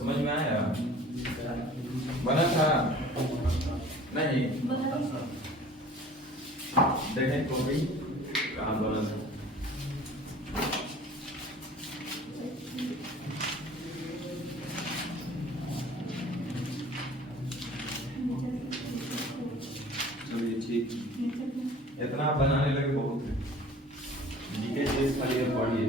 समझ में आया? बना था नहीं? देखें कॉपी कहाँ बना था। चलिए ठीक, इतना आप बनाने लगे बहुत है। जीके चीज खाली अब पढ़िए।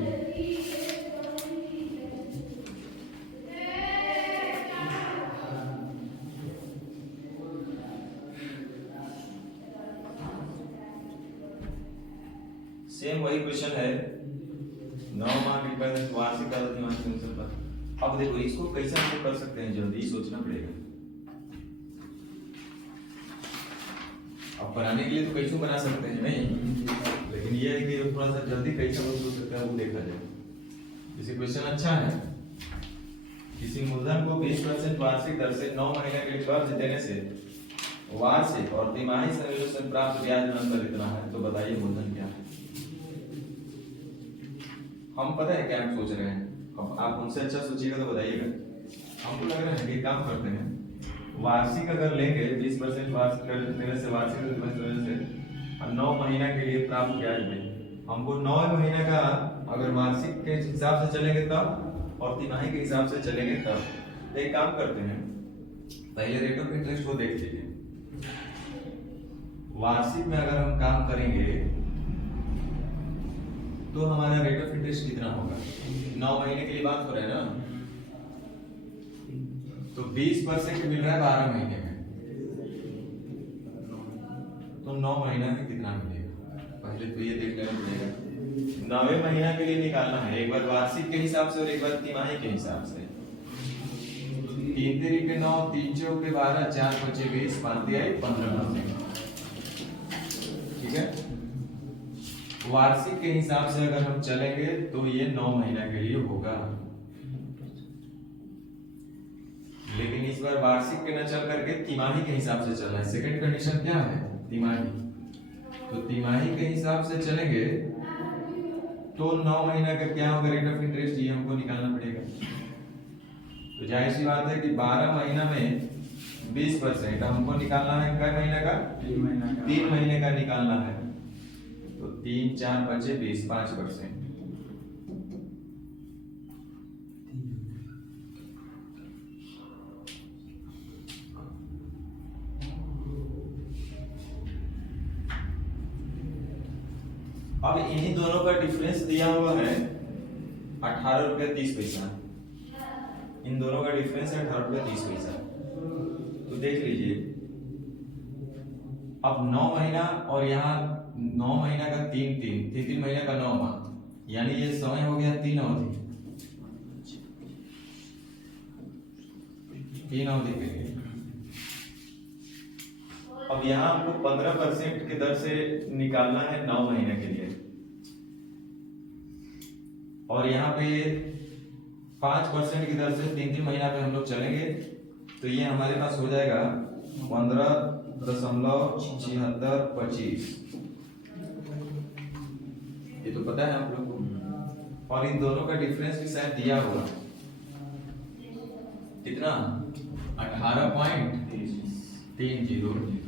सेम वही क्वेश्चन है, 9 मार्क रिक्वायरमेंट वार्षिक और तिमाही सेमेस्टर पर। अब देखो इसको कैसे हम कर सकते हैं, जल्दी सोचना पड़ेगा। अब बनाने के लिए तो कैसे बना सकते हैं नहीं, लेकिन ये है कि थोड़ा सा जल्दी कैसे हो सकता है वो देखा जाए। जैसे क्वेश्चन अच्छा है, किसी मूलधन को 20% वार्षिक दर से 9 महीने के लिए कर्ज देने से वार्षिक और तिमाही संयोजन से प्राप्त ब्याज अंतर इतना है, तो बताइए मूलधन क्या है। हम पता है क्या हम सोच रहे हैं, अब आप उनसे अच्छा सोचिएगा तो बताइएगा। हमको लग रहा है कि काम करते हैं, वार्षिक अगर लेंगे 20% वार्षिक देने से वार्षिक और 9 महीना के लिए प्राप्त ब्याज में हमको 9 महीने का अगर वार्षिक के हिसाब से चलेंगे तब और तिमाही के हिसाब से चलेंगे तब। तो एक काम करते हैं, पहले रेट ऑफ इंटरेस्ट को देख लीजिए। वार्षिक में अगर हम काम करेंगे तो हमारा रेट ऑफ इंटरेस्ट कितना होगा, 9 महीने के लिए बात हो रहे हैं ना, तो 20% मिल रहा है 12 महीने में, तो 9 महीना में कितना मिलेगा पहले तो ये देख लेना पड़ेगा। 9वें महीना के लिए निकालना है, एक बार वार्षिक के हिसाब से और एक बार तिमाही के हिसाब से। 3 तरीके 9, 3 चौके 12, 4 बचे 20, 5 दिया 15। ठीक है, वार्षिक के हिसाब से अगर हम चलेंगे तो ये 9 महीना के लिए होगा, लेकिन इस बार वार्षिक के न चल करके तिमाही के हिसाब से चलना है। सेकंड कंडीशन क्या है, तिमाही। तो तिमाही के हिसाब से चलेंगे तो 9 महीना का क्या होगा रेट ऑफ इंटरेस्ट, ये हमको निकालना पड़ेगा। तो जाहिर सी बात है कि 12 महीना में 20% हमको निकालना है, कै महीने का, 3 महीने का निकालना है। तो 3 4 बचे 20, 5%। अब इन्हीं दोनों का डिफरेंस दिया हुआ है 18 रुपया 30 पैसा। इन दोनों का डिफरेंस है 18 रुपया 30 पैसा। तो देख लीजिए, अब 9 महीना और यहाँ 9 महीना का 3 महीना का 9 माह, यानी ये समय हो गया 3 अवधि, 3 अवधि के लिए। अब यहाँ हमको 15% की दर से निकालना है 9 महीने के लिए, और यहाँ पे 5% की दर से 3 महीना पे हम लोग चलेंगे, तो ये हमारे पास हो जाएगा 15.7625। ये तो पता है आप लोग को। और इन दोनों का डिफरेंस भी शायद दिया होगा, कितना, 18.30,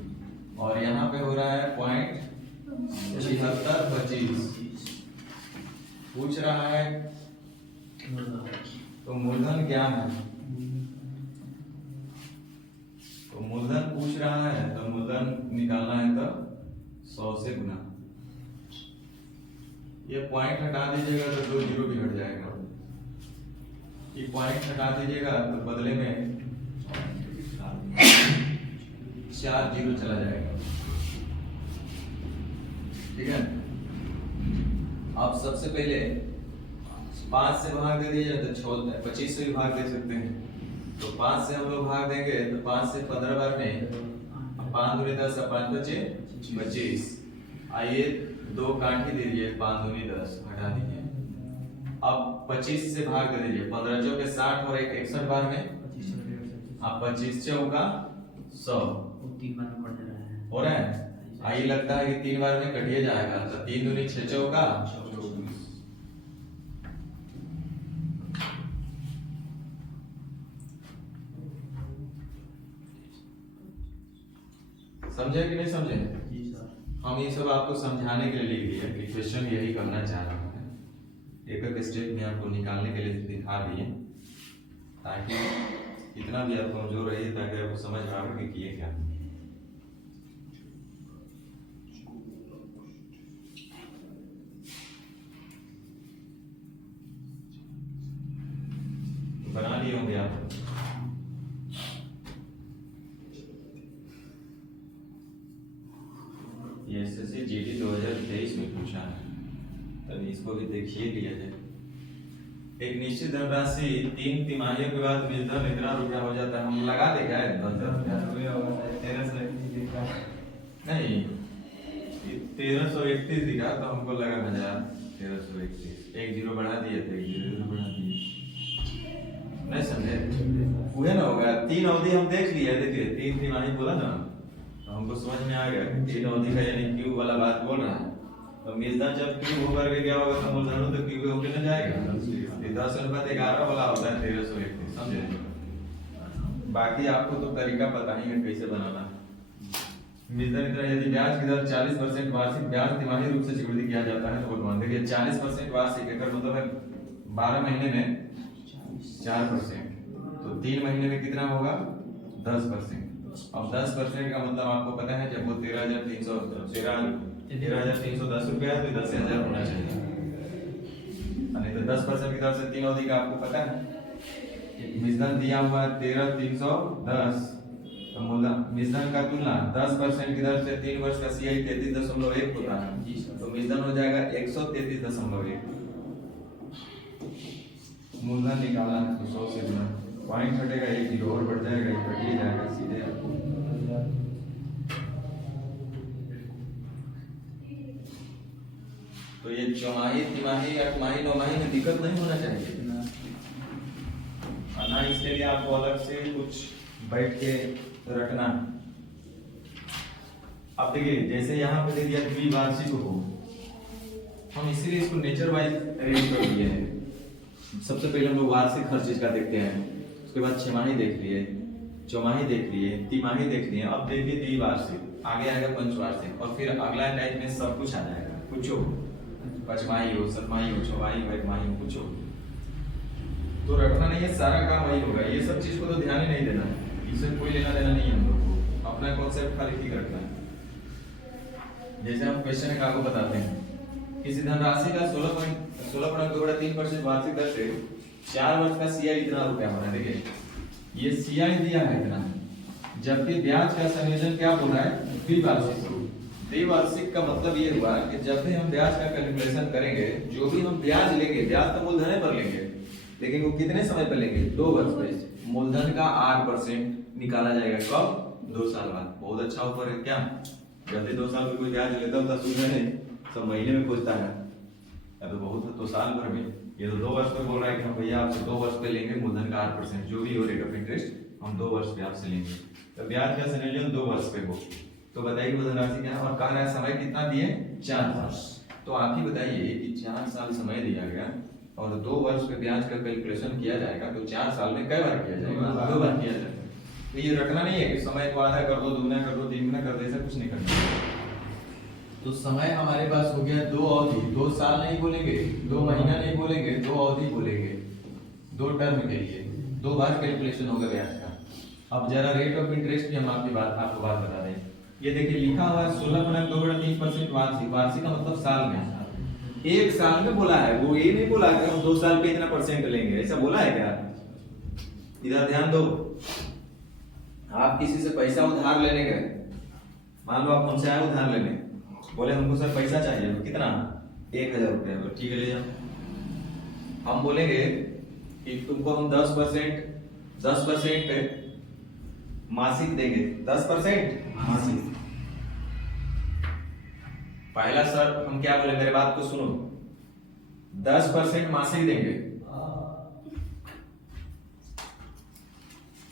और यहाँ पे हो रहा है 0.7625। पूछ रहा है तो मूलधन क्या है, तो मूलधन पूछ रहा है तो मूलधन निकालना है तो 100 से गुना। ये पॉइंट हटा दीजिएगा तो 2 जीरो भी हट जाएगा, ये पॉइंट हटा दीजिएगा तो बदले में 4 जीरो चला जाएगा। ठीक है, अब सबसे पहले 5 से भाग दे दिया तो 25 से भी भाग दे सकते हैं। तो 5 से हम लोग भाग देंगे तो 5 से 15 बार में 5 दूनी 10, 5 बचे 25। आइए 2 काठी दे दीजिए, 5 दूनी 10 हटा दीजिए। अब 25 से भाग दे दीजिए, 15 चौके 60 और 61 बार में आप 25 चौका 100 हो रहा है। आइए लगता है कि 3 बार में कटिए जाएगा, तो 3 दूनी 6 चौका 24। समझे कि नहीं समझे? हम ये सब आपको समझाने के लिए लिख दिए कि क्वेश्चन यही करना चाह रहा है, एक एक स्टेप में आपको निकालने के लिए दिखा दिए ताकि इतना भी आप कमजोर रहिए ताकि आपको समझ में आवे कि किए क्या। बना लिए होंगे आप। ये एसएससी जीडी 2023 में पूछा है, तभी इसको भी देखिए लिया जाए। एक निश्चित धनराशि 3 तिमाहियों के बाद मूलधन इतना रुपया हो जाता है, हम लगा देगा 1331 दिखा तो हमको लगा 1331, एक जीरो बढ़ा दिए थे, एक जीरो बढ़ा दिए, नहीं समझे? हुए ना होगा। 3 अवधि हम देख लिया, देखिए 3 तिमाही बोला ना, तो हमको समझ में आ गया 3 अवधि का यानी क्यू वाला बात बोल रहा है। तो मूलधन जब क्यू होकर के क्या होगा तो मूलधन तो क्यू होके न जाएगा। 10/11 वाला होता है 1331, समझे? बाकी आपको तो तरीका पता ही है कैसे बनाना है। मूलधन इतना, यदि ब्याज की दर 40% वार्षिक ब्याज तिमाही रूप से चक्रवृद्धि किया जाता है तो भगवान देखिए 40% वार्षिक, एक मतलब है 12 महीने में 4%, तो 3 महीने में कितना होगा 10%। अब 10% का मतलब आपको पता है जब वो 13,310 रुपया है तो 10,000 होना चाहिए, नहीं तो 10% की दर से 3 अवधि का आपको पता है। मूलधन दिया हुआ है 13,310, तो मूलधन का तुलना 10% की दर से 3 वर्ष का CI 33.1 होता है, तो मूलधन हो जाएगा 133.1। मूलधन निकाला है तो 100 से गुना, पॉइंट घटेगा 1 जीरो और बढ़ जाएगा, ये घट ही जाएगा सीधे आपको। तो ये चौमाही, तिमाही, 8 माही, 9 माही में दिक्कत नहीं होना चाहिए ना, इसके लिए आपको अलग से कुछ बैठ के रखना। अब देखिए जैसे यहाँ पे दे दिया द्विवार्षिक हो, हम इसीलिए इसको नेचर वाइज अरेंज कर दिए हैं। सबसे पहले हम लोग वार्षिक हर चीज का देखते हैं, उसके बाद 6 माही देख लिए, चौमाही देख लिए, तिमाही देख लिए, अब देखिए द्विवार्षिक, आगे आएगा पंचवार्षिक, और फिर अगला टाइप में सब कुछ आ जाएगा। कुछ हो, 5 माही हो, 7 माही हो, 6 माही हो, 1 माही हो, कुछ हो तो रखना नहीं है, सारा काम वही होगा। ये सब चीज को तो ध्यान ही नहीं देना है, इससे कोई लेना देना नहीं है हम लोग को, अपना कॉन्सेप्ट खाली ठीक रखना है। जैसे हम क्वेश्चन का आपको बताते हैं, किसी धनराशि का 16.23% वार्षिक दर से 4 वर्ष का CI इतना रुपया होना है। देखिए ये CI दिया है इतना, जबकि ब्याज का संयोजन क्या बोल रहा है द्विवार्षिक। द्विवार्षिक का मतलब ये हुआ कि जब भी हम ब्याज का कैलकुलेशन करेंगे, जो भी हम ब्याज लेंगे, ब्याज तो मूलधन पर लेंगे, लेकिन वो कितने समय पर लेंगे 2 वर्ष पे। मूलधन का 8% निकाला जाएगा कब 2 साल बाद। बहुत अच्छा ऑफर है क्या? जल्दी 2 साल में कोई ब्याज लेता होता सुनने नहीं, सब महीने में खोजता है, तो बहुत तो साल भर में। ये तो 2 वर्ष पे बोल रहा है कि हम भैया आपसे 2 वर्ष पे लेंगे, मूलधन का 8% जो भी हो रेट ऑफ इंटरेस्ट हम 2 वर्ष पे आपसे लेंगे, तो ब्याज का संयोजन 2 वर्ष पे हो। तो बताइए वो धनराशि क्या है, और कह रहा है समय कितना दिए 4 वर्ष। तो आप ही बताइए कि 4 साल समय दिया गया और 2 वर्ष पे ब्याज का कैलकुलेशन किया जाएगा, तो 4 साल में कई बार किया जाएगा? 2 बार किया जाएगा। तो ये रखना नहीं है कि समय को आधा कर दो, दुगना कर दो, 3 गुना कर दो, ऐसा कुछ नहीं करना। तो समय हमारे पास हो गया 2 अवधि, 2 साल नहीं बोलेंगे, 2 महीना नहीं बोलेंगे, 2 अवधि बोलेंगे, 2 टर्म के लिए 2 बार कैलकुलेशन होगा ब्याज का। अब जरा रेट ऑफ इंटरेस्ट की हम आपको बात बता दें। ये देखिए लिखा हुआ है 16.2% वार्षिक, वार्षिक का मतलब साल में, 1 साल में बोला है, वो ये नहीं बोला कि हम 2 साल पे इतना % लेंगे, ऐसा बोला है क्या? इधर ध्यान दो। आप किसी से पैसा उधार लेने गए, मान लो आप हमसे आए उधार लेने, बोले हमको सर पैसा चाहिए, कितना 1,000 रुपया, तो ठीक है ले जाओ। हम बोलेंगे कि तुमको हम 10% मासिक देंगे, 10% मासिक। पहला सर हम क्या बोले, मेरे बात को सुनो, 10% मासिक देंगे,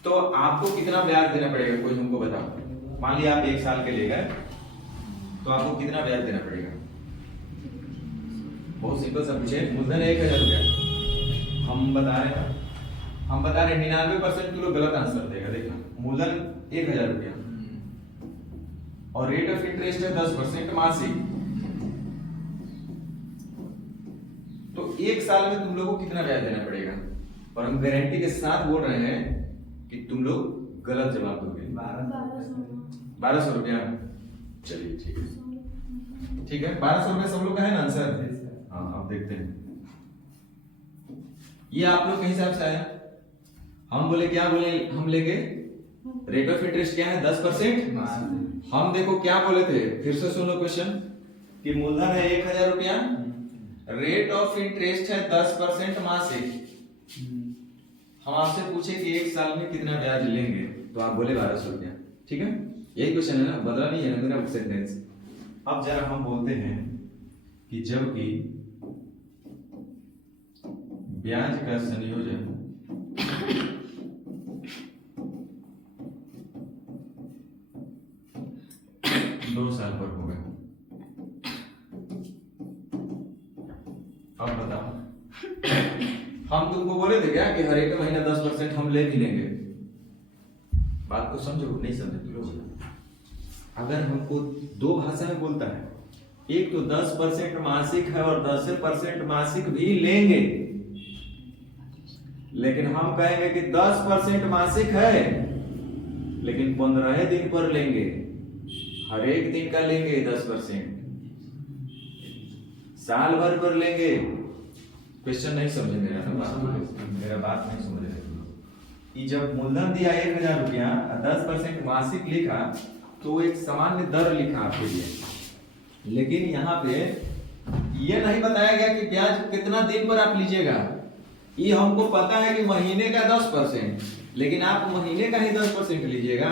तो आपको कितना ब्याज देना पड़ेगा, कोई हमको बताओ। मान लिया आप 1 साल के ले गए, तो आपको कितना ब्याज देना पड़ेगा? बहुत सिंपल सा पूछे, मूलधन 1,000 रुपया, हम बता रहे हैं 99% तो लोग गलत आंसर देगा। देखना मूलधन 1,000 रुपया, और रेट ऑफ इंटरेस्ट है 10% मासिक। तो एक साल में तुम लोगों को कितना ब्याज देना पड़ेगा? और हम गारंटी के साथ बोल रहे हैं कि तुम लोग गलत जवाब दोगे। 1200 रुपया। चलिए ठीक है, ठीक है, 1200 रुपया सब लोग का है ना आंसर? हाँ, अब देखते हैं ये आप लोग के हिसाब से आया। हम बोले क्या बोले, हम लेंगे रेट ऑफ इंटरेस्ट क्या है 10%। हम देखो क्या बोले थे, फिर से सुन लो क्वेश्चन कि मूलधन है 1000 रुपया, रेट ऑफ इंटरेस्ट है 10% मासिक। हम आपसे पूछे कि एक साल में कितना ब्याज लेंगे, तो आप बोले 1200 रुपया। ठीक है, यही क्वेश्चन है ना, बदला नहीं है ना मेरा सेंटेंस। अब जरा हम बोलते हैं कि जबकि ब्याज का संयोजन दो साल पर होगा। अब बताओ, हम तुमको बोले थे क्या कि हर एक महीना 10% हम ले भी लेंगे? बात को समझो, नहीं समझे तुम लोग? अगर हमको दो भाषा में बोलता है, एक तो 10% मासिक है और 10% मासिक भी लेंगे, लेकिन हम कहेंगे कि 10% मासिक है लेकिन 15 दिन पर लेंगे, हर एक दिन का लेंगे 10%, साल भर पर लेंगे। क्वेश्चन नहीं समझे मेरा बात नहीं समझ रहे तुम लोग। कि जब मूलधन दिया 1000 रुपया, 10% मासिक लिखा, तो एक सामान्य दर लिखा आपके लिए, लेकिन यहाँ पे ये नहीं बताया गया कि ब्याज कितना दिन पर आप लीजिएगा। ये हमको पता है कि महीने का 10%, लेकिन आप महीने का ही 10% लीजिएगा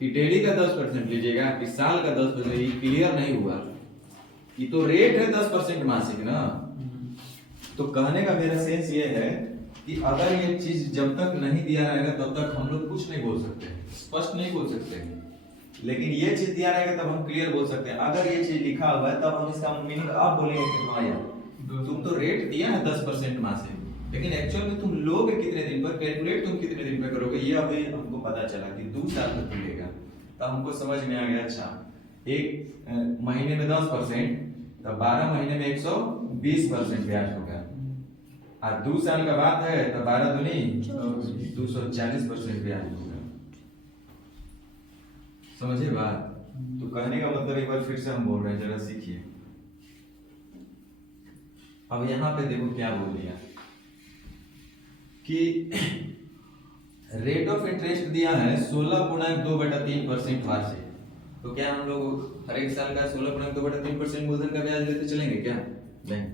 कि डेली का 10% लीजिएगा कि साल का 10%, ये क्लियर नहीं हुआ। ये तो रेट है 10% मासिक ना। तो कहने का मेरा सेंस ये है कि अगर ये चीज जब तक नहीं दिया रहेगा तब तक हम लोग कुछ नहीं बोल सकते, स्पष्ट नहीं बोल सकते, लेकिन ये चीज दिया रहेगा तब हम क्लियर बोल सकते हैं। अगर ये चीज लिखा हुआ है तब हम इसका मीनिंग आप बोलेंगे कि हाँ यार तुम तो रेट दिया है 10% मासिक, लेकिन एक्चुअल में तुम लोगे कितने दिन पर, कैलकुलेट तुम कितने दिन पर करोगे, ये अभी हमको पता चला कि 2 साल तक मिलेगा। तब हमको समझ में आ गया, अच्छा एक महीने में 10%, तब 12 महीने में 120% ब्याज होगा, और 2 साल का बात है तो 12 दूनी 240% ब्याज होगा। समझे बात? तो कहने का मतलब एक बार फिर से हम बोल रहे हैं, जरा सीखिए। अब यहाँ पे देखो क्या बोल दिया कि रेट ऑफ इंटरेस्ट दिया है 16.2/3% वार्षिक। तो क्या हम लोग हर एक साल का 16.2/3% मूलधन का ब्याज लेते चलेंगे क्या? नहीं,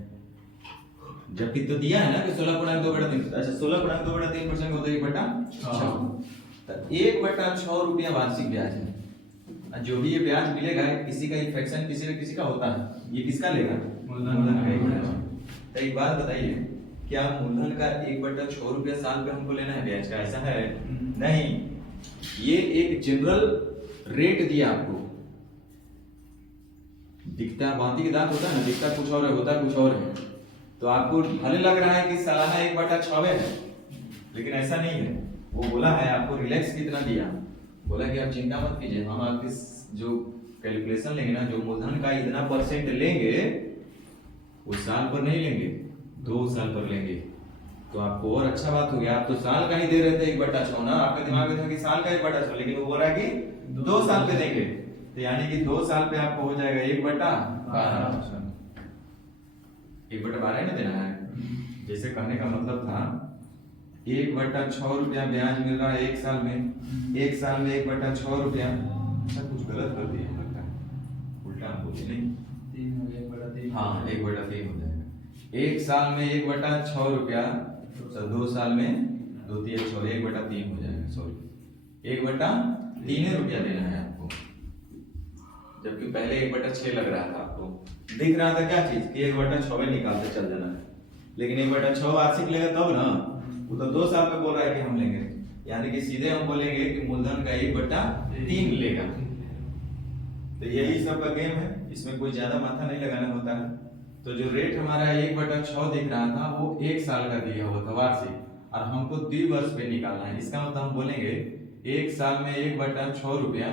जबकि तो दिया है ना कि 16.2/3। अच्छा, 16.2/3% होता है 1/6, तो 1/6 रुपया वार्षिक ब्याज है। जो भी ये ब्याज मिलेगा, किसी का फ्रैक्शन किसी न किसी का होता है, ये किसका लेगा? मूलधन का ही ब्याज। तो एक बात बताइए, क्या मूलधन का 1/6 रुपया साल पे हमको लेना है ब्याज का? ऐसा है नहीं, ये एक जनरल रेट दिया आपको। दिखता बांती के दांत होता है ना, दिखता कुछ और है, होता कुछ और है। तो आपको भले लग रहा है कि सालाना 1/6 है, लेकिन ऐसा नहीं है। वो बोला है आपको रिलैक्स कितना दिया, बोला कि आप चिंता मत कीजिए, हम आपकी जो कैलकुलेशन लेंगे ना, जो मूलधन का इतना परसेंट लेंगे, वो साल पर नहीं लेंगे, 2 साल पर लेंगे। तो आपको और अच्छा बात हो गया, आप तो साल का ही दे रहे थे 1/6 ना, आपके दिमाग में था कि साल का 1/6, लेकिन वो बोल रहा है कि 2 साल पे देंगे। तो यानी कि 2 साल पे आपको हो जाएगा 1/12। 1/12 ही ना देना है। जैसे कहने का मतलब था 1/6 रुपया ब्याज मिल रहा है एक साल में, एक साल में 1/6 रुपया। अच्छा, कुछ गलत कर दिया लगता है, उल्टा हम बोले नहीं, 1/3। हाँ, 1/3 हो जाएगा। एक साल में 1/6 रुपया, तो 2 साल में 2 3 6 1/3 हो जाएगा। सॉरी, 1/3 रुपया देना है आपको, जबकि पहले 1/6 लग रहा था। आपको दिख रहा था क्या चीज कि 1/6 निकालते चल जाना है, लेकिन 1/6 वार्षिक लेगा तब ना, वो तो 2 साल में बोल रहा है कि हम लेंगे, यानी कि सीधे हम बोलेंगे कि मूलधन का 1/3 लेगा। तो यही सब का गेम है, इसमें कोई ज्यादा माथा नहीं लगाना होता है। तो जो रेट हमारा 1/6 दिख रहा था, वो 1 साल का दिया हुआ था वार्षिक, और हमको 2 वर्ष पे निकालना है। इसका मतलब हम बोलेंगे 1 साल में 1/6 रुपया,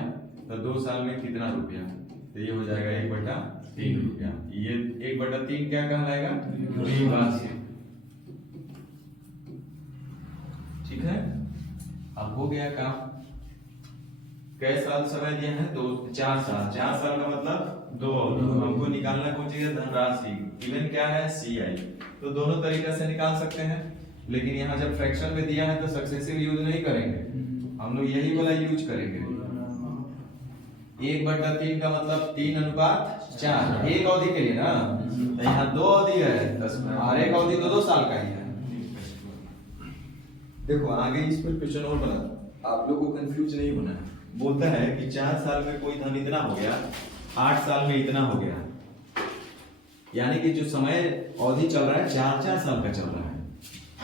तो 2 साल में कितना रुपया, तो ये हो जाएगा 1/3 रुपया। ये 1/3 क्या कहलाएगा, द्विवार्षिक। ठीक है, अब हो गया काम। कई साल समय दिया है, तो 4 साल। 4 साल का मतलब 2 अवधि। हमको निकालना कौन चीज है, धनराशि। गिवन क्या है, CI। तो दोनों तरीका से निकाल सकते हैं, लेकिन यहाँ जब फ्रैक्शन में दिया है तो सक्सेसिव यूज नहीं करेंगे, हम लोग यही वाला यूज करेंगे। 1/3 का मतलब 3:4, एक अवधि के लिए ना, तो यहाँ 2 अवधि है, 10 और एक अवधि 2 साल का ही है। देखो आगे इस पर क्वेश्चन और बना, आप लोगों को कंफ्यूज नहीं होना है। बोलता है कि 4 साल में कोई धन इतना हो गया, 8 साल में इतना हो गया, यानी कि जो समय अवधि चल रहा है 4-4 साल का चल रहा है,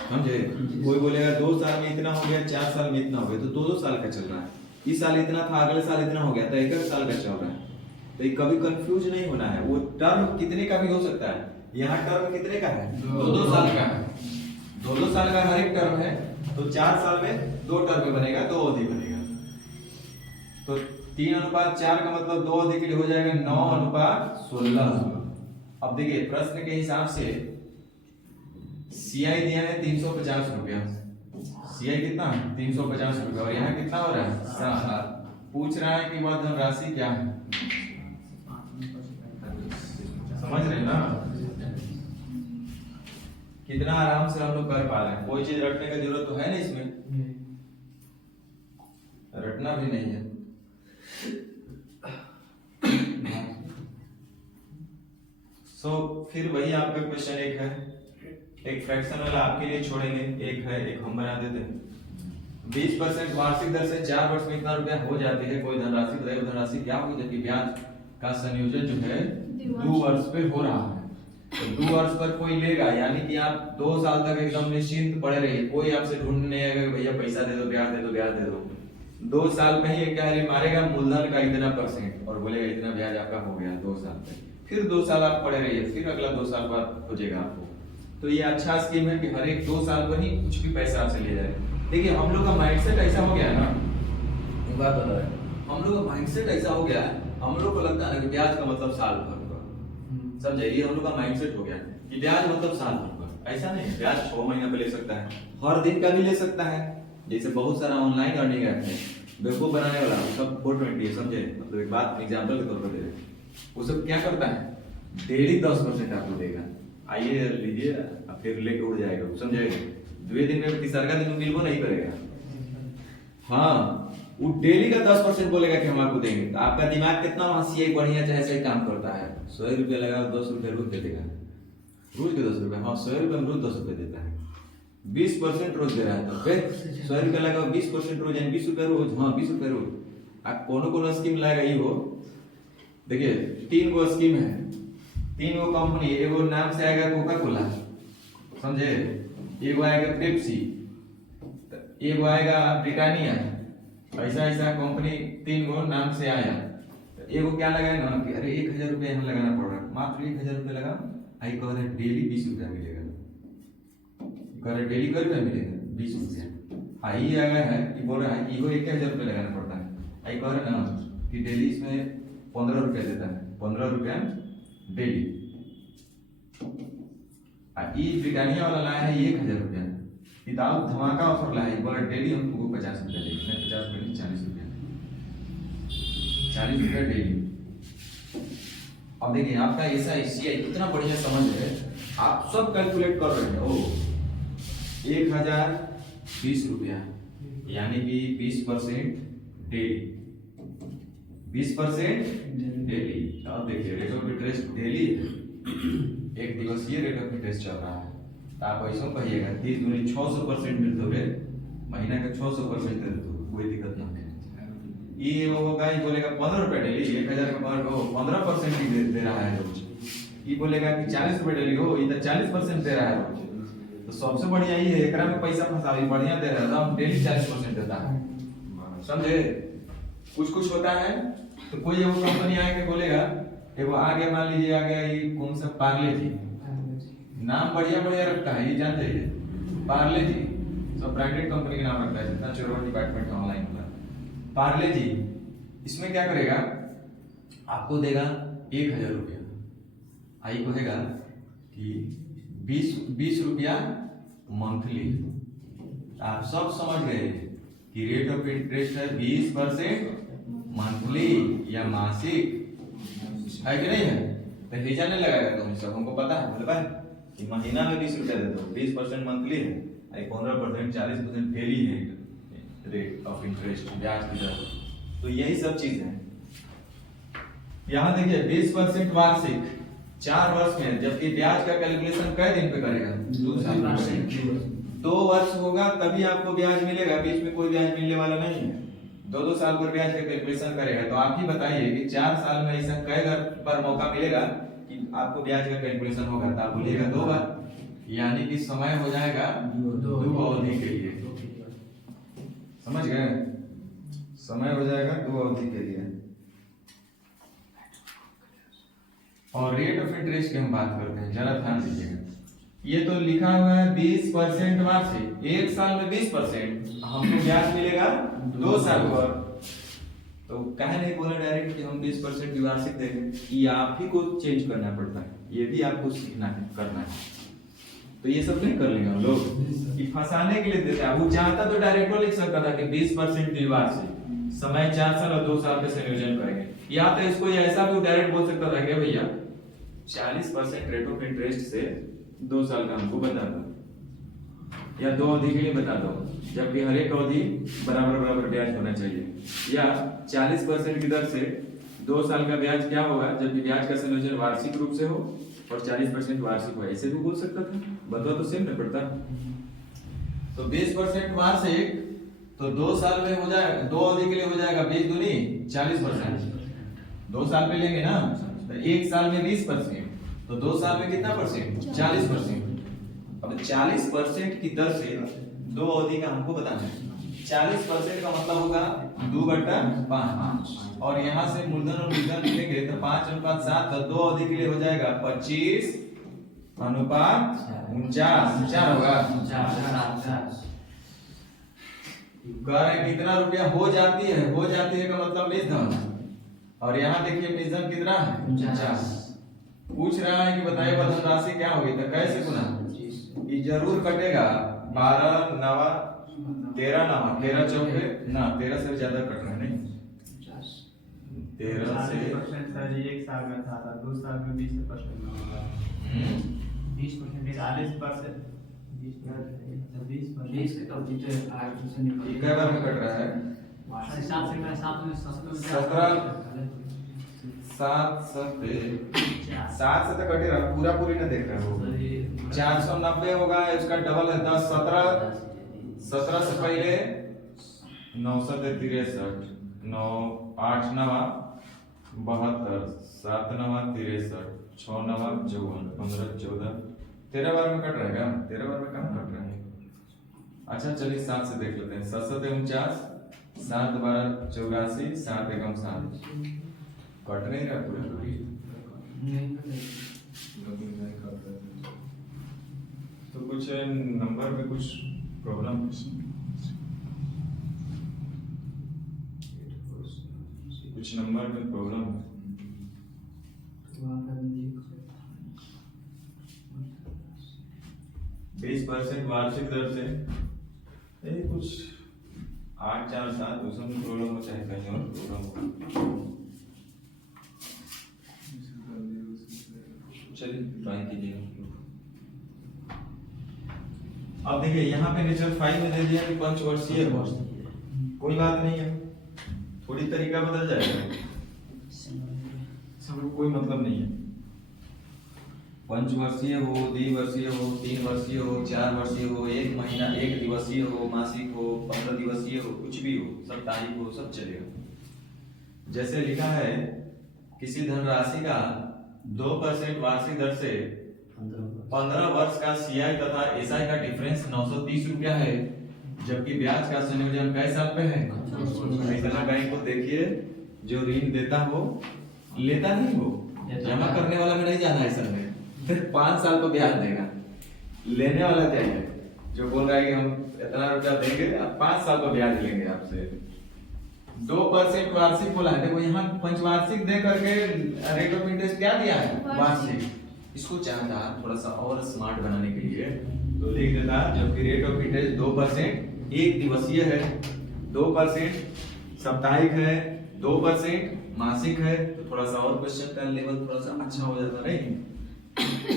समझे। कोई बोलेगा 2 साल में इतना हो गया, 4 साल में इतना हो गया, तो 2-2 साल का चल रहा है। इस साल इतना था, अगले साल इतना हो गया, तो 1 साल का चल रहा है। तो ये कभी कंफ्यूज नहीं होना है। वो टर्म कितने का भी हो सकता है, यहाँ टर्म कितने का है, 2-2 साल का है। 2-2 साल का हर एक टर्म है, तो 4 साल में 2 टर्म बनेगा, 2 अवधि बनेगा। तो 3:4 का मतलब 2 अवधि के लिए हो जाएगा 9:16। अब देखिए प्रश्न के हिसाब से CI दिया है 350 रुपया। CI कितना, 350 रुपया, और यहाँ कितना हो रहा है, 7। पूछ रहा है कि वह धनराशि क्या है, समझ रहे ना। कितना आराम से हम लोग कर पा रहे हैं, कोई चीज रटने का जरूरत तो है नहीं इसमें, रटना भी नहीं है। फिर वही आपका क्वेश्चन एक है, एक फ्रैक्शन वाला आपके लिए छोड़ेंगे, एक है, एक हम बना देते हैं। 20% वार्षिक दर से 4 वर्ष में इतना रुपया हो जाती है, कोई धनराशि बताइए, धनराशि क्या होगी, जबकि ब्याज का संयोजन जो है 2 वर्ष पे हो रहा है। तो 2 वर्ष पर कोई लेगा, यानी कि आप 2 साल तक एकदम निश्चिंत पड़े रहिए, कोई आपसे ढूंढने नहीं आएगा भैया पैसा दे दो, ब्याज दे दो, ब्याज दे दो। 2 साल में ही क्या मारेगा, मूलधन का इतना % और बोलेगा इतना ब्याज आपका हो गया 2 साल में। फिर 2 साल आप पड़े रहिए, फिर अगला 2 साल बाद हो जाएगा आपको। तो ये अच्छा स्कीम है कि हर एक 2 साल पर ही कुछ भी पैसा आपसे ले जाए। देखिए हम लोग का माइंडसेट ऐसा हो गया है ना, एक बात बता रहे, हम लोग का माइंडसेट ऐसा हो गया है, हम लोग को लगता है कि ब्याज का मतलब साल भर होगा, समझे। ये हम लोग का माइंडसेट हो गया कि ब्याज मतलब साल भर होगा। ऐसा नहीं है, ब्याज 6 महीना पे ले सकता है, हर दिन का भी ले सकता है। जैसे बहुत सारा ऑनलाइन अर्निंग ऐप है, बेवकूफ बनाने वाला सब 420 है, समझे। मतलब एक बात एग्जांपल के तौर पर दे रहे, वो सब क्या करता है, डेली 10% आपको देगा, आइए लीजिए, फिर लेके उड़ जाएगा, समझेगा। 2 दिन में तीसरा दिन मिलबो नहीं करेगा। हाँ, वो डेली का 10% बोलेगा कि हम आपको देंगे। तो आपका दिमाग कितना वहां CI बढ़िया चाहे सही काम करता है। 100 रुपया लगाओ, 10 रुपया रोज दे देगा, रोज के 10 रुपया। हाँ, 100 रुपया में रोज 10 रुपया देता है, 20% रोज दे रहा है। तो फिर 100 रुपया लगाओ, 20% रोज, यानी 20 रुपया रोज। हाँ, 20 रुपया रोज। आप कोनो स्कीम लाएगा ये हो, देखिए 3 गो स्कीम है, 3 गो कंपनी, एगो नाम से आएगा कोका कोला, समझे, एगो आएगा पेप्सी, एगो आएगा ब्रिटानिया, ऐसा ऐसा कंपनी 3 गो नाम से आया। एगो क्या लगाएगा ना कि अरे 1000 रुपया यहाँ लगाना पड़ रहा है, मात्र 1000 रुपया लगा, आई कह रहे डेली 20 रुपया मिलेगा, कह रहे डेली कई रुपया मिलेगा, 20 रुपया। आई आ गया है कि बोल रहा है इगो 1000 रुपया लगाना पड़ता है, आई कह रहे ना कि डेली इसमें 15 रुपया देता है, 15 रुपया डेली। ब्रिटानिया वाला लाया है 1000 रुपया, विदाउट धमाका ऑफर लाया है, बोला डेली हमको 50 रुपया देगी, 50 रुपया नहीं 40 रुपया, 40 रुपया डेली। अब देखिए आपका ऐसा CI इतना बढ़िया समझ है, आप सब कैलकुलेट कर रहे हैं। ओ 1020 रुपया, यानी कि 20% डेली, 20% डेली। अब देखिए रेट ऑफ इंटरेस्ट डेली एक दिवसीय रेट ऑफ इंटरेस्ट चल रहा है, तो आप ऐसा कहिएगा 30 दूनी 600% दे दोगे, महीना का 600% दे दो, कोई दिक्कत ना है। ये वो होगा, ये बोलेगा 15 रुपया डेली, 1000 का 15% ही दे रहा है रोज। ये बोलेगा कि 40 रुपया डेली हो, इधर 40% दे रहा है रोज। तो सबसे बढ़िया ये है, एकरा में पैसा फंसावी बढ़िया दे रहा है, तो हम डेली 40% देता है, समझे। कुछ कुछ होता है तो कोई एगो कंपनी आके बोलेगा, एगो आगे मान लीजिए आ गया ये कौन सा पार्ले जी, नाम बढ़िया बढ़िया रखता है, ये जानते हैं पार्ले जी, सब ब्रांडेड कंपनी के नाम रखता है, जितना चोरवा डिपार्टमेंट का ऑनलाइन होता है। पार्ले जी इसमें क्या करेगा, आपको देगा 1000 रुपया, आई कहेगा कि 20 रुपया मंथली। आप सब समझ गए कि रेट ऑफ इंटरेस्ट है 20% मंथली या मासिक, है कि नहीं है? तो हिजा नहीं लगाएगा तुम सब, हमको पता है, बोले भाई कि महीना में 20 रुपया दे दो, 20% मंथली है, 15% 40% डेली है रेट ऑफ इंटरेस्ट, ब्याज की दर। तो यही सब चीज है। यहाँ देखिए 20% वार्षिक 4 वर्ष में, जबकि ब्याज का कैलकुलेशन कै दिन पे करेगा? 2 साल में। 2 वर्ष होगा तभी आपको ब्याज मिलेगा, बीच में कोई ब्याज मिलने वाला नहीं है। 2 साल पर ब्याज का कैलकुलेशन करेगा। तो आप ही बताइए कि 4 साल में ऐसा कै बार मौका मिलेगा कि आपको ब्याज का कैलकुलेशन होगा? तो आप बोलिएगा 2 बार, यानी कि समय हो जाएगा 2 अवधि के लिए। समझ गए? समय हो जाएगा 2 अवधि के लिए। और रेट ऑफ इंटरेस्ट की हम बात करते हैं, जरा ध्यान दीजिएगा। ये तो लिखा हुआ है 20% वार्षिक, 1 साल में 20%, हमको ब्याज मिलेगा 2 साल पर। तो कहे नहीं बोला डायरेक्ट कि हम 20% वार्षिक देंगे, ये आप ही को चेंज करना पड़ता है, ये भी आपको सीखना है, करना है। तो ये सब नहीं कर लेंगे हम लोग, कि फंसाने के लिए देते हैं। वो चाहता तो डायरेक्ट लिख सकता था कि 20% द्विवार्षिक, समय 4 साल और 2 साल पे संयोजन करेंगे, या तो इसको ऐसा भी डायरेक्ट बोल सकता था कि भैया 40% रेट ऑफ इंटरेस्ट से 2 साल का हमको बता दो, या 2 अवधि के लिए बता दो, जबकि हर एक अवधि बराबर बराबर ब्याज होना चाहिए। या 40% की दर से 2 साल का ब्याज क्या होगा, जबकि ब्याज का संयोजन वार्षिक रूप से हो और 40% वार्षिक हो, ऐसे भी बोल सकता था, बदला तो सेम नहीं पड़ता। तो 20% वार्षिक तो 2 साल में हो जाएगा, 2 अवधि के लिए हो जाएगा 20 दूनी 40%, 2 साल पे लेंगे ना, तो 1 साल में 20%, तो 2 साल में कितना परसेंट? 40%। अब 40% की दर से 2 अवधि का हमको बताना है। 40% का मतलब होगा 2/5, और यहाँ से मूलधन और मूलधन लिखेंगे तो 5:7, तो 2 अवधि के लिए हो जाएगा 25:49 होगा। कह रहे हैं कितना रुपया हो जाती है, हो जाती है का मतलब मूलधन, और यहाँ देखिए मूलधन कितना है? 49। पूछ रहा है कि बताइए वह धनराशि क्या होगी, तो कैसे गुना? ये जरूर कटेगा, 12 9 13 9 13 चौके ना, 13 से ज्यादा कट रहा है नहीं, 13 से 1 साल में था, 2 साल में 20% होगा, 20% 40%, 20 तो जितने 8% निकल कै बार में कट रहा है? 7 से तो कटे रहा, पूरा पूरी ना देख रहा हो। 490 होगा, इसका डबल है 10, 17 से पहले 9 से 63, 9 8 9 72, 7 9 63, 6 9 54, 15 14, 13 बार में कट रहेगा। 13 बार में कहाँ कट रहा है? अच्छा चलिए 7 से देख लेते हैं। 7 7 49, 7 12 84, 7 1 7, कट नहीं रहा पूरा। तो कुछ नंबर में कुछ प्रॉब्लम, कुछ नंबर में प्रॉब्लम है। 20% वार्षिक दर से कुछ 8 4 7 उसमें प्रॉब्लम हो, चाहे कहीं और प्रॉब्लम हो। चलिए ट्राई कीजिए। अब देखिए यहाँ पे नेचर 5 में दे दिया कि पंचवर्षीय हो, कोई बात नहीं है, थोड़ी तरीका बदल जाएगा, सब कोई मतलब नहीं है। पंचवर्षीय हो, द्विवर्षीय हो, 3 वर्षीय हो, 4 वर्षीय हो, 1 महीना 1 दिवसीय हो, मासिक हो, 15 दिवसीय हो, कुछ भी हो, साप्ताहिक हो, सब चलेगा। जैसे लिखा है किसी धनराशि का 2% वार्षिक दर से 15 वर्ष का सीआई तथा एसआई का डिफरेंस 930 रुपया है, जबकि ब्याज का संयोजन कै साल पे है? इतना बैंक को देखिए, जो ऋण देता हो लेता नहीं हो, जमा करने वाला में नहीं जाना है सर में, फिर 5 साल को ब्याज देगा। लेने वाला क्या है, जो बोल रहा है कि हम इतना रुपया देंगे, 5 साल को ब्याज लेंगे आपसे। 2% वार्षिक बोला है। देखो यहाँ पंचवार्षिक दे करके रेट ऑफ इंटरेस्ट क्या दिया है, वार्षिक। इसको चाहता थोड़ा सा और स्मार्ट बनाने के लिए तो लिख देता, जबकि रेट ऑफ इंटरेस्ट 2% एक दिवसीय है, 2% साप्ताहिक है, 2% मासिक है, तो थोड़ा सा और क्वेश्चन का लेवल थोड़ा सा अच्छा हो जाता नहीं।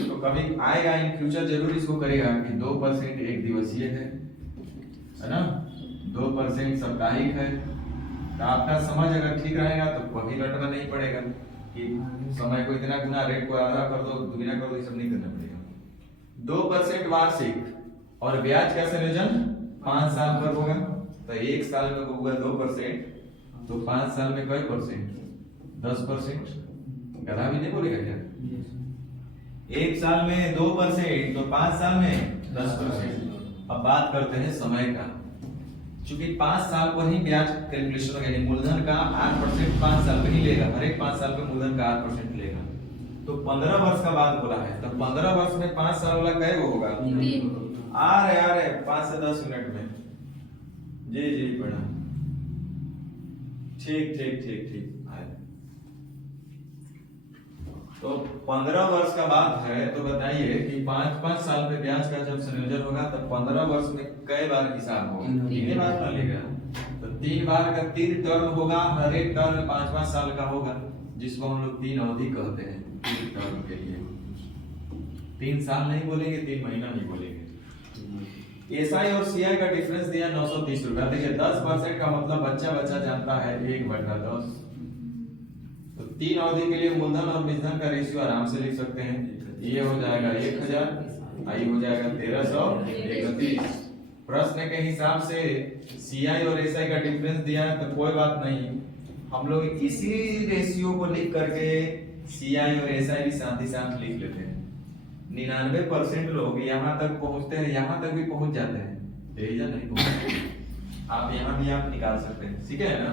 तो कभी आएगा इन फ्यूचर जरूर इसको करेगा कि 2% एक दिवसीय है ना, 2% साप्ताहिक है। तो आपका समझ अगर ठीक रहेगा तो कभी रटना नहीं पड़ेगा कि समय को इतना गुना, रेट को आधा कर दो, दुगना कर दो, ये सब नहीं करना पड़ेगा। 2% वार्षिक और ब्याज का संयोजन 5 साल पर होगा। तो एक साल में होगा 2%, तो 5 साल में कई परसेंट, 10%। गधा भी नहीं बोलेगा क्या? एक साल में 2% तो 5 साल में 10%। अब बात करते हैं समय का। चूंकि 5 साल पर ही ब्याज कैलकुलेशन होगा, यानी मूलधन का 8% 5 साल में ही लेगा, हर एक 5 साल पे मूलधन का 8% लेगा। तो 15 वर्ष का बाद बोला है, तो 15 वर्ष में 5 साल वाला कै वो होगा? आ रहे 5 से 10 मिनट में। जी जी पढ़ा, ठीक ठीक ठीक ठीक। तो 15 वर्ष का बात है, तो बताइए कि 5-5 साल पे ब्याज का जब संयोजन होगा तो 15 वर्ष में कई बार हिसाब होगा? 3 बार ना लेगा। तो 3 बार का 3 टर्म होगा, हर एक टर्म 5-5 साल का होगा, जिसको हम लोग 3 अवधि कहते हैं। 3 टर्म के लिए 3 साल नहीं बोलेंगे, 3 महीना नहीं बोलेंगे। एसआई और सीआई का डिफरेंस दिया 930 रुपया। देखिए 10% का मतलब बच्चा जानता है 1/10। तो 3 अवधि के लिए मूलधन और निधन का रेशियो आराम से लिख सकते हैं। ये हो जाएगा 1000, आई हो जाएगा 1331। प्रश्न के हिसाब से सीआई और एसआई का डिफरेंस दिया है तो कोई बात नहीं, हम लोग इसी रेशियो को लिख करके सीआई और एसआई भी साथ ही साथ लिख लेते हैं। 99% लोग यहाँ तक पहुँचते हैं, यहाँ तक भी पहुँच जाते हैं, तेजा नहीं पहुँचते। आप यहाँ भी आप निकाल सकते हैं, ठीक है ना।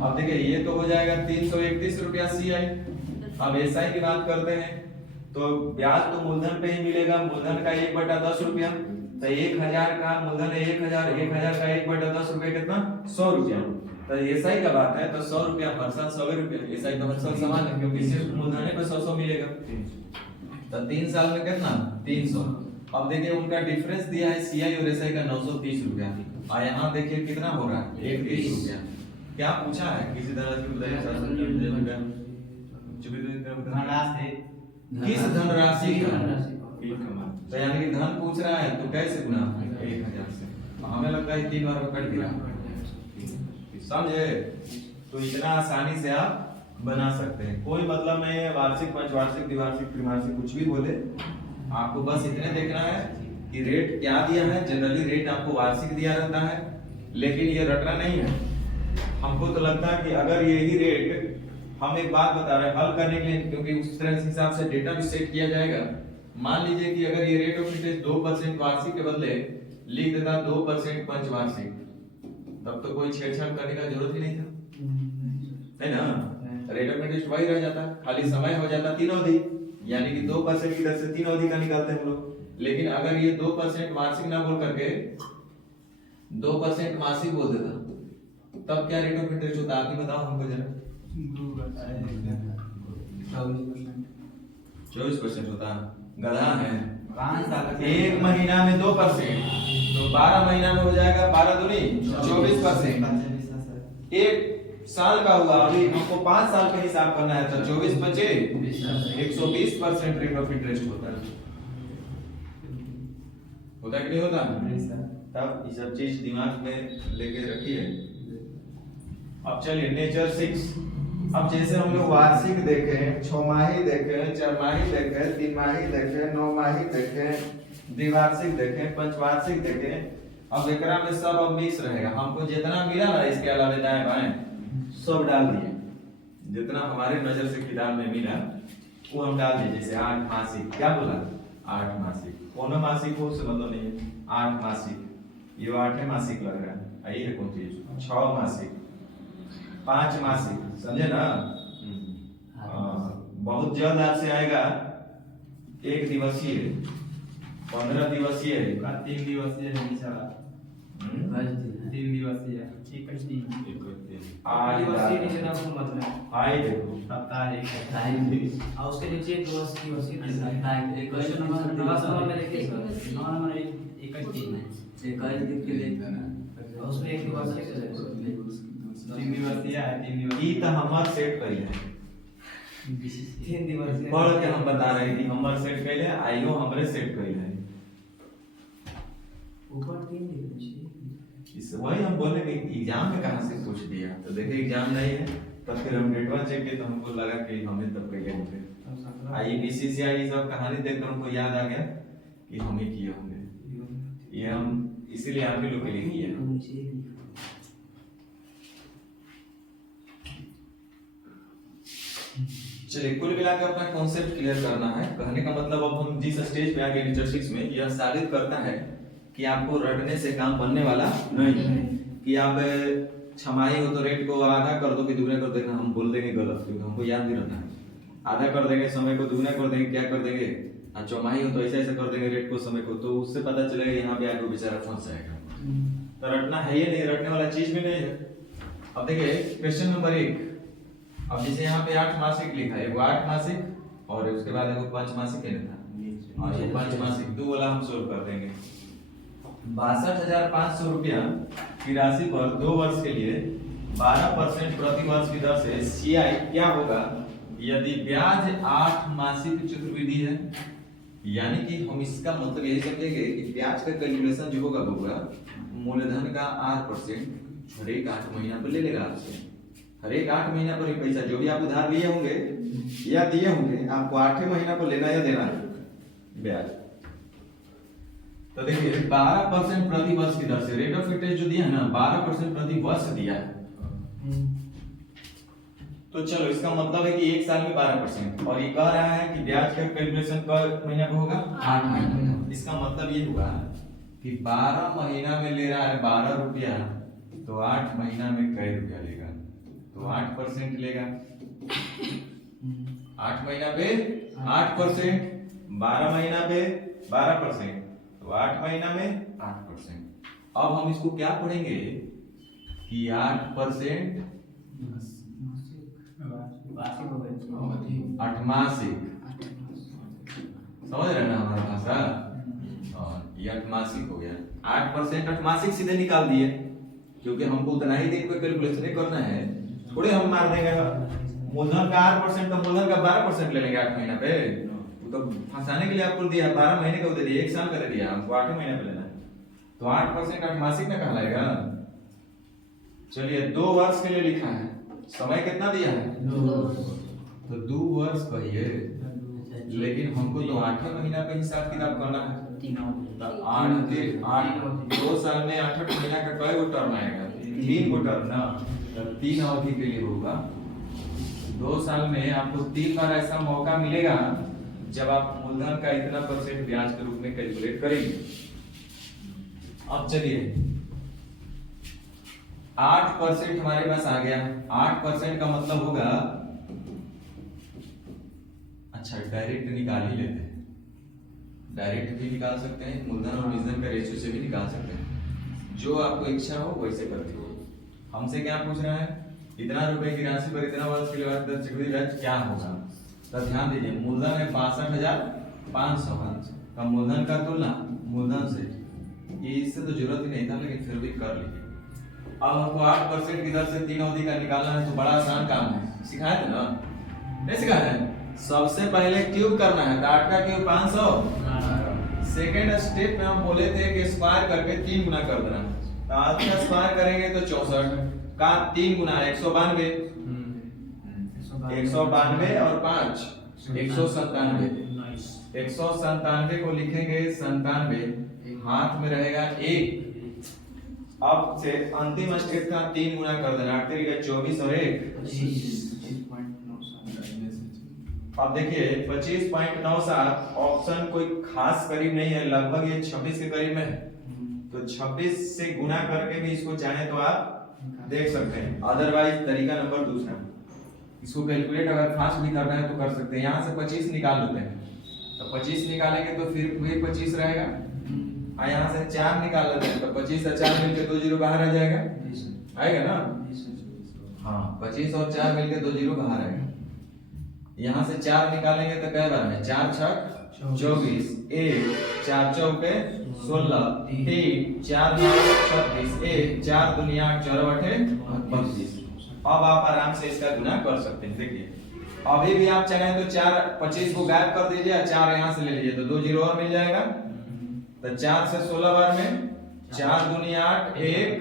अब देखिए ये तो हो जाएगा 331 रुपया सीआई। अब एसआई की बात करते हैं तो ब्याज तो मूलधन पे ही मिलेगा, मूलधन का 1/10 रुपया। तो 1000 का मूलधन है 1000, 1000 का 1/10 रुपया कितना? 100 रुपया। तो एसआई का बात है तो 100 रुपया हर साल 100 रुपया। एसआई तो हर साल समान है क्योंकि सिर्फ मूलधन पे 100 मिलेगा। तो 3 साल में कितना? 300। अब देखिए उनका डिफरेंस दिया है सीआई और एसआई का 930 रुपया, और यहाँ देखिए कितना हो रहा है? 130 रुपया। क्या पूछा है किसी तरह से बताइए? किस धनराशि का? तो यानी कि धन पूछ रहा है तो कैसे गुना? 1000 से। हमें लगता है 3 बार में कट गया, समझे? तो इतना आसानी से आप बना सकते हैं, कोई मतलब नहीं है वार्षिक, पंचवार्षिक, द्विवार्षिक, त्रिमासिक कुछ भी बोले, आपको बस इतने देखना है कि रेट क्या दिया है। जनरली रेट आपको वार्षिक दिया रहता है, लेकिन ये रटना नहीं है। हमको तो लगता है कि अगर यही रेट, हम एक बात बता रहे हैं हल करने के लिए, क्योंकि उस तरह से हिसाब से डेटा भी सेट किया जाएगा। मान लीजिए कि अगर ये रेट ऑफ इंटरेस्ट 2% वार्षिक के बदले लिख देता 2% पंचवार्षिक, तब तो कोई छेड़छाड़ करने का जरूरत ही नहीं था, है ना। रेट ऑफ इंटरेस्ट वही रह जाता, खाली समय हो जाता 3 अवधि, यानी कि 2% की दर से 3 अवधि का निकालते हैं हम लोग। लेकिन अगर ये 2% वार्षिक ना बोल करके 2% मासिक बोल देता, तब क्या रेट ऑफ इंटरेस्ट होता? आप ही बताओ हमको जरा। 24% होता। गधा है। 1 महीना में 2%, तो 12 महीना में हो जाएगा 12 दूनी 24%। 1 साल का हुआ, अभी हमको 5 साल का हिसाब करना है, तो 24 बचे 120% रेट ऑफ इंटरेस्ट होता है। होता कि नहीं होता? तब ये सब चीज दिमाग में लेके रखिए। अब चलिए नेचर 6। अब जैसे हम लोग वार्षिक देखे, 6 माही देखे, 4 माही देखे, 3 माही देखे, 9 माही देखे, द्विवार्षिक देखे, पंचवार्षिक देखे। अब एकरा में सब अब मिक्स रहेगा। हमको जितना मिला ना इसके अलावा दाएं बाएं सब डाल दिए, जितना हमारे नजर से किताब में मिला वो हम डाल दिए। जैसे 8 मासिक, क्या बोला? 8 मासिक, कौन मासिक हो से मतलब नहीं है। 8 मासिक, ये 8वें मासिक लग रहा है, यही है कौन चीज। 6 मासिक, 5 मासिक, समझे ना। बहुत जल्द आपसे आएगा 1 दिवसीय, 15 दिवसीय, 3 दिवसीय, तीन दिवसीय 21 दिन आज दिवसीय नीचे नाम का मतलब आई देखो साप्ताहिक और उसके नीचे दिवसीय क्वेश्चन नंबर 9 में देखिए सर 9 नंबर 21 दिन और उसमें एक दिवसीय के तीन दिवसीय है तीन दिवसीय ई त हमर सेट कइले 3 दिवसीय पढ़ के हम बता रहे कि हमर सेट कइले आइयो हमरे सेट कइले ऊपर 3 दिवसीय इस वही हम बोले कि एग्जाम में कहां से पूछ दिया तो देखे एग्जाम नहीं है तब फिर हम डेटवा चेक किए तो हमको लगा कि हमें तब कइले होंगे आई बीसीसीआई सब कहानी देखकर हमको याद आ गया कि हम ही किए होंगे ये हम इसीलिए आप ही लोग के लिए किए हैं। चलिए कुल मिलाकर अपना कॉन्सेप्ट क्लियर करना है। कहने का मतलब अब हम जिस स्टेज पे आगे लेक्चर 6 में यह साबित करता है कि आपको रटने से काम बनने वाला नहीं है कि आप छमाही हो तो रेट को आधा कर दो कि दुगना कर देना, हम बोल देंगे गलत क्योंकि हमको याद नहीं रहना है। आधा कर देंगे समय को दुगना कर देंगे, क्या कर देंगे और चौमाही हो तो ऐसे ऐसे कर देंगे रेट को समय को, तो उससे पता चलेगा यहाँ पे आपको बेचारा फंस जाएगा। तो रटना है ही नहीं, रटने वाला चीज भी नहीं है। अब देखिए क्वेश्चन नंबर 1, अब जैसे यहाँ पे 8 मासिक लिखा है, एगो 8 मासिक और उसके बाद एगो 5 मासिक है ना, और ये 5 मासिक दो वाला हम सोल्व कर देंगे। 62,500 रुपया की राशि पर 2 वर्ष के लिए 12% प्रति वर्ष की दर से सीआई क्या होगा यदि ब्याज 8 मासिक चक्रवृद्धि है। यानी कि हम इसका मतलब यही समझेंगे कि ब्याज का कैलकुलेशन जो होगा बबुआ मूलधन का 8% हर एक 8 महीना पर ले लेगा आपसे। हर एक 8 महीना पर ही पैसा जो भी आप उधार लिए होंगे या दिए होंगे आपको 8 महीना पर लेना या देना है ब्याज। तो देखिए 12% प्रति वर्ष की दर से रेट ऑफ इंटरेस्ट जो दिया है ना 12% प्रति वर्ष दिया है। तो चलो इसका मतलब है कि एक साल में 12% और ये कह रहा है कि ब्याज का कैलकुलेशन कब महीना पे होगा 8 महीना। इसका मतलब ये हुआ कि 12 महीना में ले रहा है 12 रुपया तो 8 महीना में कई रुपया लेगा, तो 8% लेगा। 8 महीना पे 8%, 12 महीना पे 12%, तो 8 महीना में 8%। अब हम इसको क्या पढ़ेंगे कि 8% अठमासिक, समझ रहे ना हमारा भाषा, और ये अठमासिक हो गया। 8% अठमासिक सीधे निकाल दिए क्योंकि हमको उतना ही दिन पे कैलकुलेशन करना है, थोड़े हम मार देंगे मूलधन का 8% तो मूलधन का 12% ले लेंगे 8 महीना पे। वो तो फंसाने के लिए आपको दिया 12 महीने का दे दिया, 1 साल का दे दिया, हमको 8 महीने पे लेना है तो 8% अठमासिक ना कहलाएगा। चलिए 2 वर्ष के लिए लिखा है, समय कितना दिया है तो 2 वर्ष कहिए, लेकिन हमको तो 8 महीना पे हिसाब किताब करना है। 2 साल में 8 महीना का कई गो टर्म आएगा 3 गो टर्म ना, तो 3 अवधि के लिए होगा। 2 साल में आपको 3 बार ऐसा मौका मिलेगा जब आप मूलधन का इतना % ब्याज के रूप में कैलकुलेट करेंगे। अब चलिए 8% हमारे पास आ गया। 8% का मतलब होगा, अच्छा डायरेक्ट निकाल ही लेते हैं, डायरेक्ट भी निकाल सकते हैं, मूलधन और विजन का रेशियो से भी निकाल सकते हैं, जो आपको इच्छा हो वैसे करते हो। हमसे क्या पूछ रहा है, इतना रुपए की राशि पर इतना वर्ष के लिए चक्रवृद्धि ब्याज क्या होगा। तो ध्यान दीजिए मूलधन है 62,500 का मूलधन का तुलना मूलधन से, ये इससे तो जरूरत ही नहीं था लेकिन फिर भी कर लीजिए। अब हमको 8% की दर से 3 अवधि का निकालना है तो बड़ा आसान काम है, सिखाया था ना, नहीं सिखाया है। सबसे पहले क्यूब करना है, तो 8 का क्यूब 500। सेकेंड स्टेप में हम बोले थे कि स्क्वायर करके 3 गुना कर देना, तो 8 का स्क्वायर करेंगे तो 64 का 3 गुना 192, 192 और 5 197, 197 को लिखेंगे 97, हाथ में रहेगा 1। अब से अंतिम स्टेप था 3 गुना कर देना, 8 तरीका 24 और 1 अब देखिए 25.97 ऑप्शन कोई खास करीब नहीं है, लगभग ये 26 के करीब में है, तो 26 से गुना करके भी इसको चाहे तो आप देख सकते हैं। अदरवाइज तरीका नंबर दूसरा, इसको कैलकुलेट अगर फास्ट भी करना है तो कर सकते हैं। यहाँ से 25 निकाल लेते हैं, तो 25 निकालेंगे तो फिर वही 25 रहेगा, यहाँ से 4 निकाल लेते हैं तो 25 और 4 मिलके 2 जीरो बाहर आ जाएगा, आएगा ना? हाँ 25 और 4 मिलके 2 जीरो बाहर आएगा। यहाँ से 4 निकालेंगे तो कै बार में 4 छक 24, 1 4 चौके 16, 3 4 9 36, 1 4 दुनिया 4 अठे 32। अब आप आराम से इसका गुना कर सकते हैं। देखिए अभी भी आप चाहें तो 4 25 को गायब कर दीजिए, 4 यहाँ से ले लीजिए तो 2 जीरो और मिल जाएगा। तो 4 से 16 बार में 4 दूनी 8, 1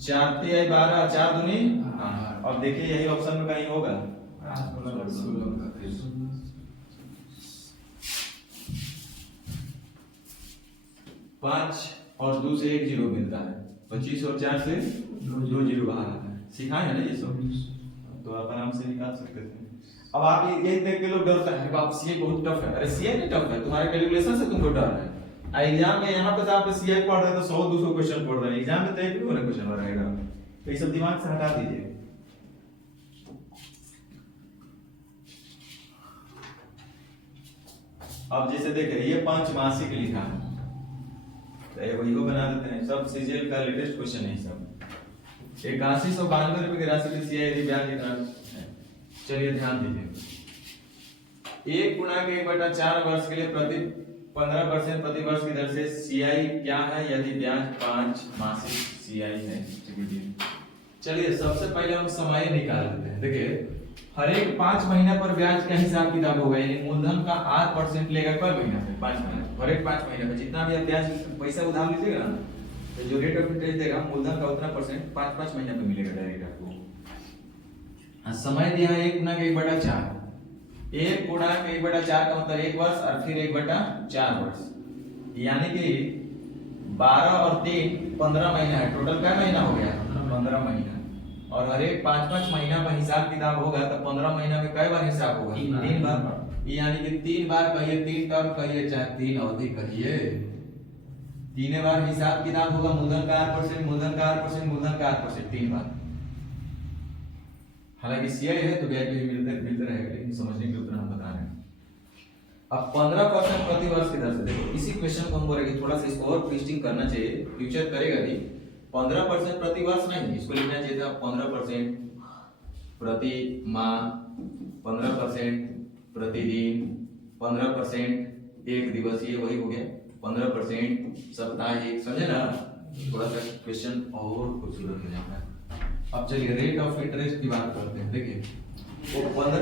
4 3 12, 4 दूनी 8। अब देखिए यही ऑप्शन में कहीं होगा 5 और 2 से 1 जीरो मिलता है, 25 और 4 से 2 जीरो बाहर आता है। सिखाए है ना ये सब, तो आप आराम से निकाल सकते थे। अब आप ये देख के लोग डरता है बाप सीए बहुत टफ है। अरे सीए नहीं टफ है, तुम्हारे कैलकुलेशन से तुमको डर है। एग्जाम में यहाँ पे आप सीए पढ़ रहे हो तो 100-200 क्वेश्चन पढ़ रहे हैं, एग्जाम में तो एक भी वाला क्वेश्चन रहेगा। तो ये सब दिमाग से हटा दीजिए। अब जैसे देखे ये पंचमासिक लिखा है तो ये वही बना देते हैं। सब सीजीएल का लेटेस्ट क्वेश्चन है सब। 8192 रुपए की राशि की सीआई यदि ब्याज कितना है, चलिए ध्यान दीजिए। 1 गुणा के 1/4 वर्ष के लिए प्रति 15% प्रति वर्ष की दर से सीआई क्या है यदि ब्याज 5 मासिक सीआई है। चलिए सबसे पहले हम समय निकाल लेते हैं। देखिए हर एक 5 महीने पर ब्याज का हिसाब किताब होगा, यानी मूलधन का 8% लेगा पर महीना पे 5 महीने, हर एक 5 महीने में जितना भी आप ब्याज पैसा उधार लीजिएगा ना तो जो रेट ऑफ इंटरेस्ट देगा मूलधन का उतना परसेंट 5-5 महीने पे मिलेगा डायरेक्ट आपको। समय दिया है 1 गुणा के 1/4, 1 गुणा के 1/4 का मतलब 1 वर्ष और फिर 1/4 वर्ष, यानी कि 12 और 3 15 महीना है। टोटल क्या महीना हो गया 15 महीना। और हर एक 5-5 महीना में हिसाब किताब होगा तो 15 महीना में कई बार हिसाब होगा 3 बार, यानी कि 3 बार कहिए, 3 टर्म कहिए, चाहे 3 अवधि कहिए, 3 बार हिसाब किताब होगा। मूलधन का 8%, मूलधन का 8%, मूलधन का 8%, 3 बार। हालांकि सीआई है तो ब्याज भी मिलते रहेगा, लेकिन समझने के उतना हम बता रहे हैं। अब 15% प्रति वर्ष की दर से देखो, इसी क्वेश्चन को हम बोलेंगे थोड़ा सा इसको और ट्विस्टिंग करना चाहिए, फ्यूचर करेगा भी। 15% प्रति वर्ष नहीं, इसको लिखना चाहिए था 15% प्रति माह, 15% प्रतिदिन, 15% एक दिवसीय, वही हो गया 15% साप्ताहिक। समझे ना, थोड़ा सा क्वेश्चन और खूबसूरत हो जाता है। अब चलिए रेट ऑफ इंटरेस्ट की बात करते हैं। देखिए वो 15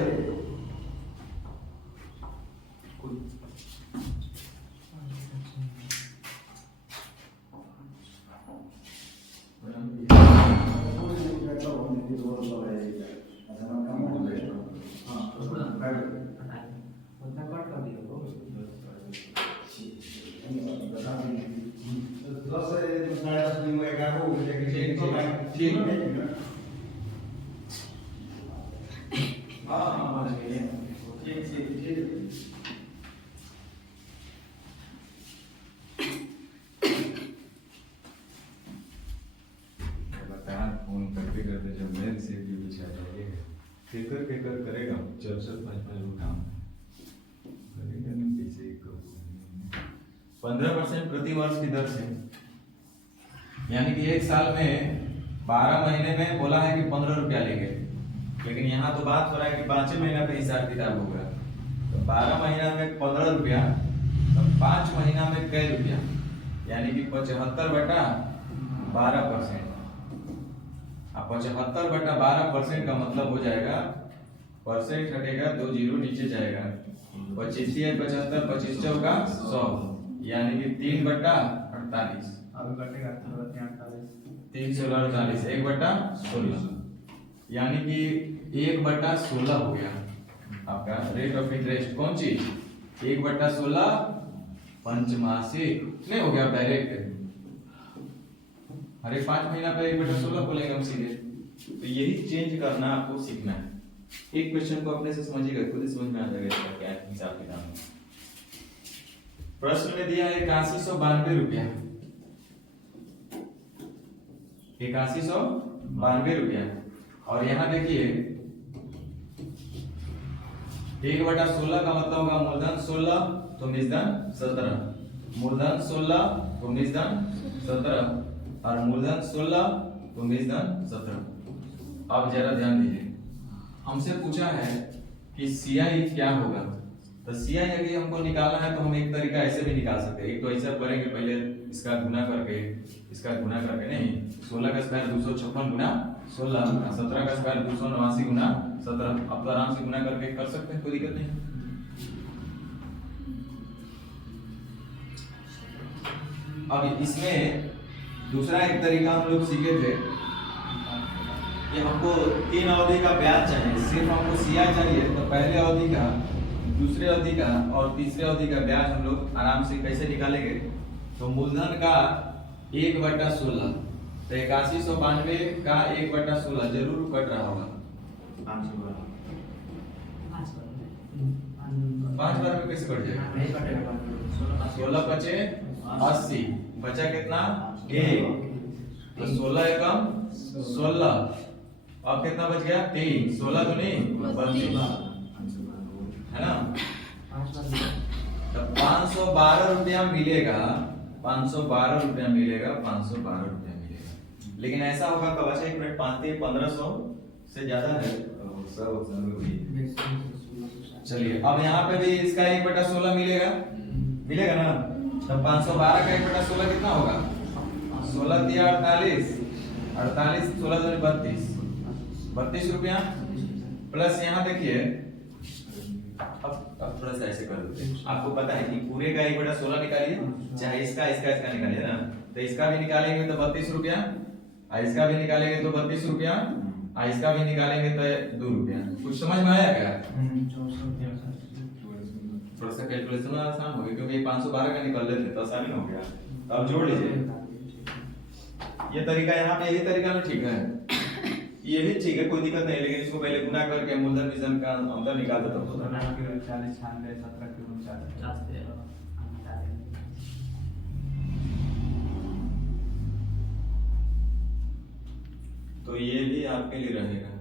करेगा 4-5 काम 15% प्रति वर्ष की दर से, यानी कि एक साल में 12 महीने में बोला है कि 15 रुपया लेंगे, लेकिन यहाँ तो बात हो रहा है कि 5 महीना पे हिसाब किताब होगा। तो 12 महीना में 15 रुपया, तो 5 महीना में कै रुपया, यानी कि 75/12%। अब 75/12% का मतलब हो जाएगा, परसेंट हटेगा 2 जीरो नीचे जाएगा, 25 है 75, 25 चौका 100, यानी कि 3/48। अभी कटेगा 3/48, 1/16, यानी कि 1/16 हो गया आपका रेट ऑफ इंटरेस्ट। कौन चीज 1/16 पंचमासिक नहीं हो गया डायरेक्ट, हर एक 5 महीना पे 1/16 बोलेंगे हम सीधे। तो यही चेंज करना आपको सीखना है। एक क्वेश्चन को अपने से समझिएगा, खुद ही समझ में आ जाएगा इसका क्या हिसाब किताब है। प्रश्न में दिया है 8192 रुपया, 8192 रुपया, और यहाँ देखिए 1/16 का मतलब होगा मूलधन 16 तो निजधन 17, मूलधन 16 19 धन 17 और मूलधन 16 19 धन 17। अब जरा ध्यान दीजिए, हमसे पूछा है कि CI क्या होगा। तो CI यदि हमको निकालना है तो हम एक तरीका ऐसे भी निकाल सकते हैं। एक तो ऐसा करेंगे, पहले इसका गुना करके नहीं, 16 का स्क्वायर 256 गुना 16, 17 का स्क्वायर 289 गुना 17। अब तो आराम से गुना करके कर सकते हैं, कोई दिक्कत नहीं। अब इसमें दूसरा एक तरीका हम लोग सीखे थे कि हमको 3 अवधि का ब्याज चाहिए, सिर्फ हमको CI चाहिए। तो पहले अवधि का, दूसरे अवधि का और तीसरे अवधि का ब्याज हम लोग आराम से कैसे निकालेंगे। तो मूलधन का 1/16, तो 8192 का 1/16 जरूर कट रहा होगा। 5 बार में कैसे कट जाएगा? 16 बचे 80, बचा कितना? 1। तो 16 एकम 16, अब कितना बच गया? 3। 16 तो नहीं 32 है ना। तो 512 रुपया मिलेगा, 512 रुपया मिलेगा, 512 रुपया मिलेगा। लेकिन ऐसा होगा कब? अच्छा 1 मिनट, 1500 से ज्यादा है चलिए। अब यहाँ पे भी इसका 1/16 मिलेगा ना। तब 512 का 1/16 कितना होगा? 16 दिया 48, 48 16 दूनी 32, 32 रुपया प्लस यहाँ देखिए। अब थोड़ा सा ऐसे कर देते हैं, आपको पता है कि पूरे का 1/16 निकालिए, चाहे इसका निकालिए ना। तो इसका भी निकालेंगे तो 32 रुपया, और इसका भी निकालेंगे तो 32 रुपया, और इसका भी निकालेंगे तो 2 रुपया। कुछ समझ में आया क्या? थोड़ा सा कैलकुलेशन आसान हो गया, क्योंकि 512 का निकाल लेते तो आसानी हो गया। तो अब जोड़ लीजिए, ये तरीका यहाँ पे, यही तरीका में ठीक है, ये भी ठीक है, कोई दिक्कत नहीं। लेकिन इसको पहले गुना करके मूलधन विजन का अंतर निकाल देता हूँ। 40 96 17 के 49। तो ये भी आपके लिए रहेगा।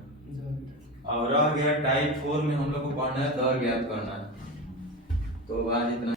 और रह गया टाइप 4 में हम लोग को पढ़ना है दर ज्ञात करना है। तो आज इतना।